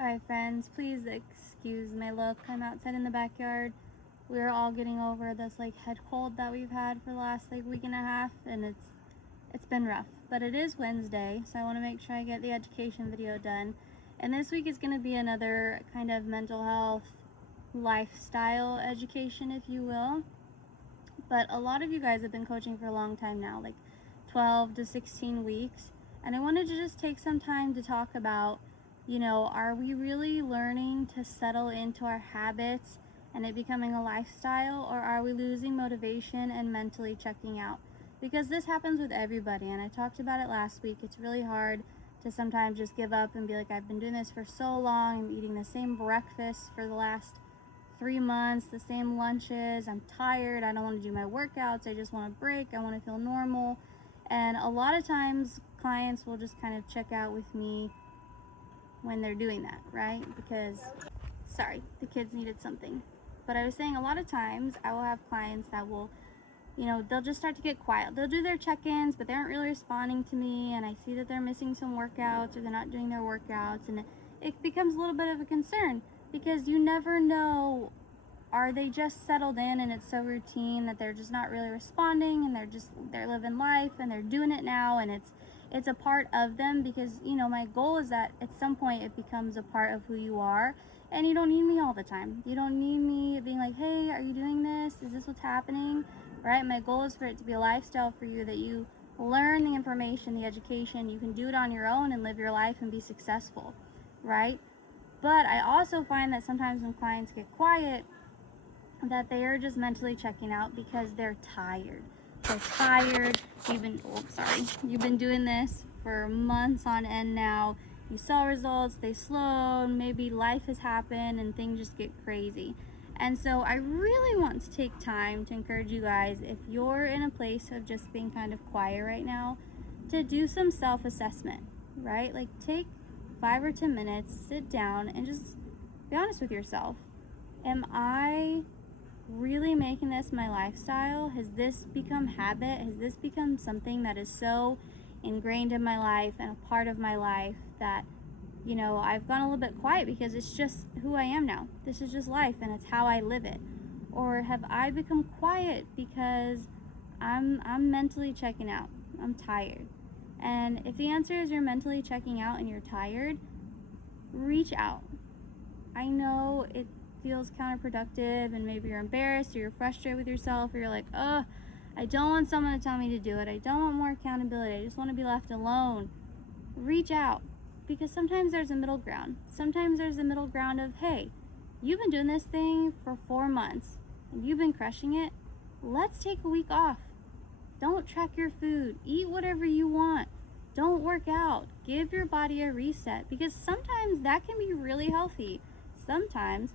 Alright friends, please excuse my look. I'm outside in the backyard. We're all getting over this head cold that we've had for the last week and a half, and it's been rough. But it is Wednesday, so I want to make sure I get the education video done. And this week is going to be another kind of mental health lifestyle education, if you will. But a lot of you guys have been coaching for a long time now, like 12 to 16 weeks. And I wanted to just take some time to talk about, are we really learning to settle into our habits and it becoming a lifestyle, or are we losing motivation and mentally checking out? Because this happens with everybody, and I talked about it last week. It's really hard to sometimes just give up and be like, I've been doing this for so long, I'm eating the same breakfast for the last 3 months, the same lunches, I'm tired, I don't want to do my workouts, I just want a break, I want to feel normal. And a lot of times clients will just kind of check out with me when they're doing that, right? Because, sorry, the kids needed something. But I was saying a lot of times I will have clients that will, they'll just start to get quiet. They'll do their check-ins, but they aren't really responding to me, and I see that they're missing some workouts or they're not doing their workouts, and it becomes a little bit of a concern because you never know, are they just settled in and it's so routine that they're just not really responding, and they're living life and they're doing it now, and it's a part of them. Because my goal is that at some point it becomes a part of who you are, and you don't need me all the time. You don't need me being like, hey, are you doing this? Is this what's happening? Right? My goal is for it to be a lifestyle for you, that you learn the information, the education, you can do it on your own and live your life and be successful, right? But I also find that sometimes when clients get quiet, that they are just mentally checking out because they're tired. They're tired. You've been doing this for months on end now. You saw results, they slowed, maybe life has happened and things just get crazy. And so I really want to take time to encourage you guys, if you're in a place of just being kind of quiet right now, to do some self-assessment, right? Like, take 5 or 10 minutes, sit down, and just be honest with yourself. Am I really making this my lifestyle? Has this become habit? Has this become something that is so ingrained in my life and a part of my life that, I've gone a little bit quiet because it's just who I am now. This is just life and it's how I live it. Or have I become quiet because I'm mentally checking out? I'm tired. And if the answer is you're mentally checking out and you're tired, reach out. I know it feels counterproductive, and maybe you're embarrassed or you're frustrated with yourself, or you're like, oh, I don't want someone to tell me to do it. I don't want more accountability. I just want to be left alone. Reach out, because sometimes there's a middle ground. Sometimes there's a middle ground of, hey, you've been doing this thing for 4 months and you've been crushing it. Let's take a week off. Don't track your food. Eat whatever you want. Don't work out. Give your body a reset, because sometimes that can be really healthy. Sometimes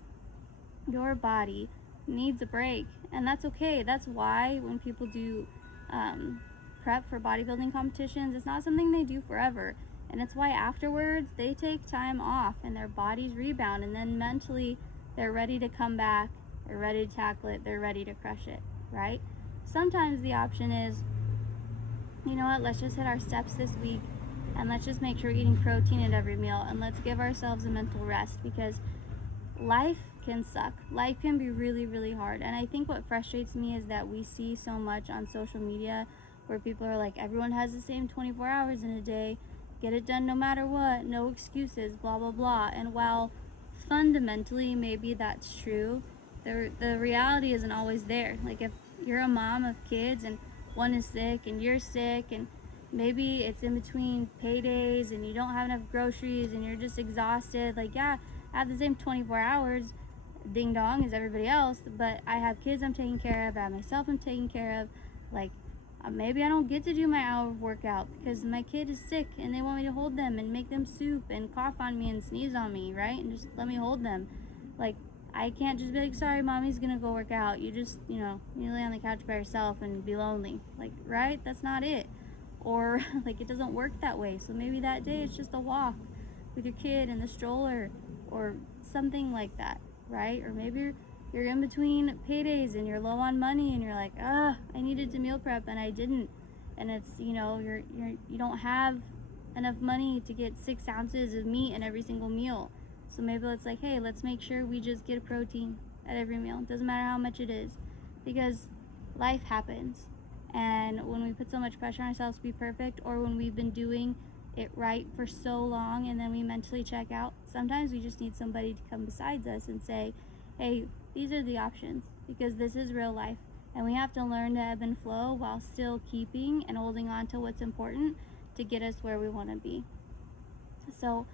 your body needs a break, and that's okay. That's why when people do prep for bodybuilding competitions, it's not something they do forever, and it's why afterwards they take time off and their bodies rebound, and then mentally they're ready to come back, they're ready to tackle it, they're ready to crush it, right? Sometimes the option is, you know what, let's just hit our steps this week, and let's just make sure we're eating protein at every meal, and let's give ourselves a mental rest, because life can suck. Life can be really, really hard. And I think what frustrates me is that we see so much on social media where people are like, everyone has the same 24 hours in a day, get it done no matter what, no excuses, blah, blah, blah. And while fundamentally maybe that's true, the reality isn't always there. Like, if you're a mom of kids and one is sick and you're sick, and maybe it's in between paydays and you don't have enough groceries and you're just exhausted, like, yeah, I have the same 24 hours, ding dong, as everybody else, but I have kids I'm taking care of, I have myself I'm taking care of. Like, maybe I don't get to do my hour of workout because my kid is sick and they want me to hold them and make them soup and cough on me and sneeze on me, right? And just let me hold them. Like, I can't just be like, sorry, mommy's gonna go work out. You just, you lay on the couch by yourself and be lonely. Like, right? That's not it. Or, like, it doesn't work that way. So maybe that day it's just a walk with your kid in the stroller or something like that, right? Or maybe you're in between paydays and you're low on money and you're like, I needed to meal prep and I didn't. And it's, you don't have enough money to get 6 ounces of meat in every single meal. So maybe it's like, hey, let's make sure we just get a protein at every meal. It doesn't matter how much it is, because life happens. And when we put so much pressure on ourselves to be perfect, or when we've been doing it right for so long and then we mentally check out, sometimes we just need somebody to come beside us and say, hey, these are the options, because this is real life. And we have to learn to ebb and flow while still keeping and holding on to what's important to get us where we want to be. So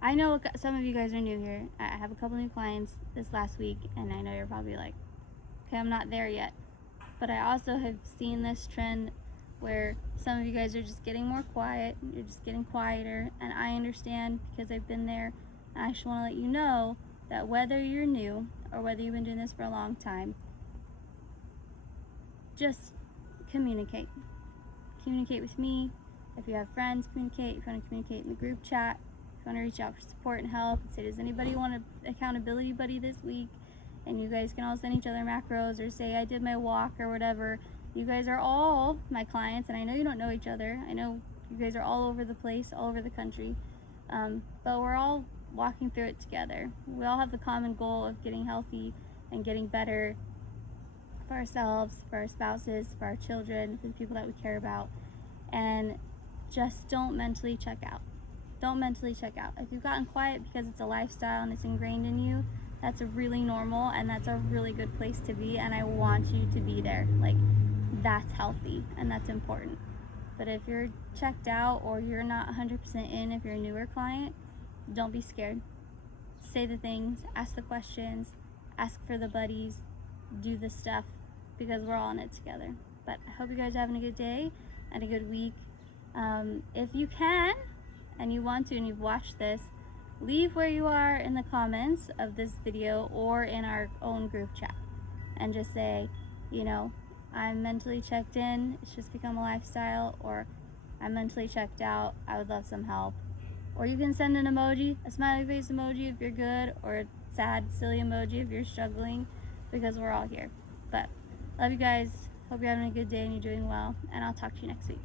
I know some of you guys are new here. I have a couple new clients this last week, and I know you're probably like, okay, I'm not there yet. But I also have seen this trend where some of you guys are just getting more quiet. You're just getting quieter, and I understand because I've been there. And I just want to let you know that whether you're new or whether you've been doing this for a long time, just communicate. Communicate with me. If you have friends, communicate. If you want to communicate in the group chat, if you want to reach out for support and help, say, does anybody want an accountability buddy this week? And you guys can all send each other macros, or say, I did my walk, or whatever. You guys are all my clients, and I know you don't know each other. I know you guys are all over the place, all over the country. But we're all walking through it together. We all have the common goal of getting healthy and getting better for ourselves, for our spouses, for our children, for the people that we care about. And just don't mentally check out. Don't mentally check out. If you've gotten quiet because it's a lifestyle and it's ingrained in you, that's really normal, and that's a really good place to be, and I want you to be there. Like, that's healthy and that's important. But if you're checked out or you're not 100% in, if you're a newer client, don't be scared. Say the things, ask the questions, ask for the buddies, do the stuff, because we're all in it together. But I hope you guys are having a good day and a good week. If you can and you want to and you've watched this, leave where you are in the comments of this video or in our own group chat, and just say, you know, I'm mentally checked in, it's just become a lifestyle, or I'm mentally checked out, I would love some help. Or you can send an emoji, a smiley face emoji if you're good, or a sad, silly emoji if you're struggling, because we're all here. But love you guys, hope you're having a good day and you're doing well, and I'll talk to you next week.